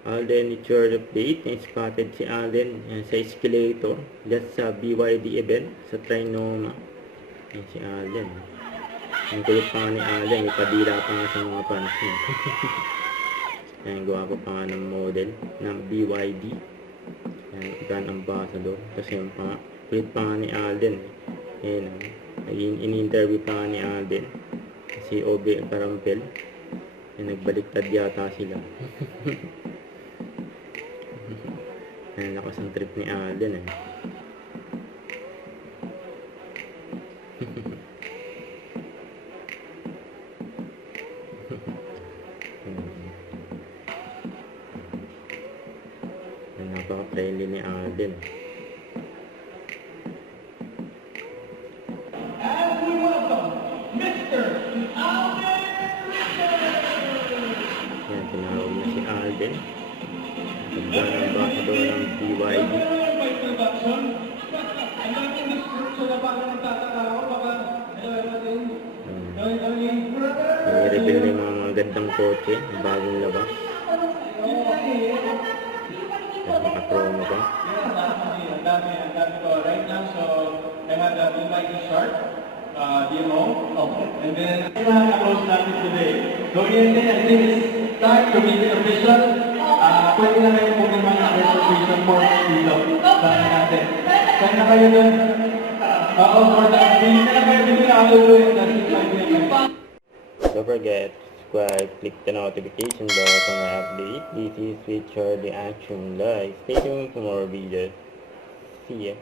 Alden Nature Update na spotted si Alden sa escalator just sa BYD event sa Trinoma. Yan si Alden. Ang kulit pa nga ni Alden, may padila pa nga sa mga pants niya. Yan, gawa ko pa nga ng model ng BYD. Yan, brand ambassador. Kasi yung kulit pa nga ni Alden. Yan, in-interview pa nga ni Alden. Si Obe Carampel. Yan, nagbaliktad yata sila. Yan, lakas ang trip ni Alden eh. Napaka-friendly ni Alden. And we welcome Mr. Alden. Yan, tinawag na si Alden. Brand ambassador ng BYD. By production. Ang dating description na baka nagtataka ako, baka I-reveal na yung mga gandang kotse, bagong labas. Naka-promo pa. Ang dami ko right now. So, I had the BYD Shark demo. And then, close natin today. So, yun din, I think it's time to make it official. Pwede na kayo po ng mga registration form dito. Saan natin. Saan na kayo dun? Oo, for that. Hindi na kayo din nakatuloy. Don't forget to subscribe, click the notification bell for my update. This is Richard the Action Live. Stay tuned for more videos. See ya.